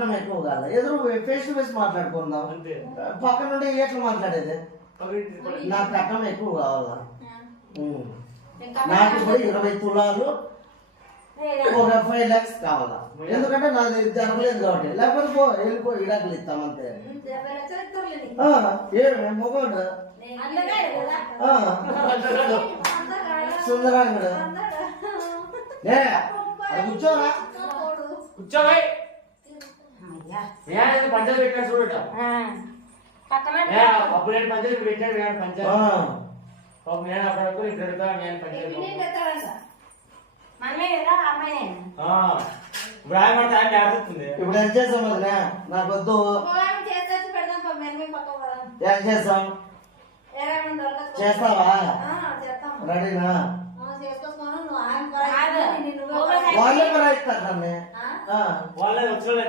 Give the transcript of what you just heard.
కట్నం ఎక్కువ కాదు, ఎదురు ఫేస్ టు ఫేస్ మాట్లాడుకుందాం. పక్కన నుండి ఎట్లా మాట్లాడేది? నాకు కట్నం ఎక్కువ కావాలా, నాకు ఇప్పుడు 20 తులాలు ఒక 5 lakhs కావాలా, ఎందుకంటే నాది జరగలేదు కాబట్టి. లేకపోతే వెళ్ళిపో ఇడాకులు ఇస్తామంతే. మొగోడు సుందరాంగుడు కూర్చోరా, కూర్చోబాయ్. పంచాయతీ పెట్టాడు చూడట, అప్పుడు నేను పంచాయతీ పెట్టాడు. నేను పంచాయతీ నేను అప్పుడు ఇక్కడ నేను పంచాయతీ ఇప్పుడు ఆయన ఆడుతుంది. ఇప్పుడు ఎంత చేస్తాం వదినా? నాకు వద్దు. ఏం చేస్తాం? చేస్తావా? రెడీనా? వాళ్ళే కూడా ఇస్తారు. వాళ్ళే వచ్చి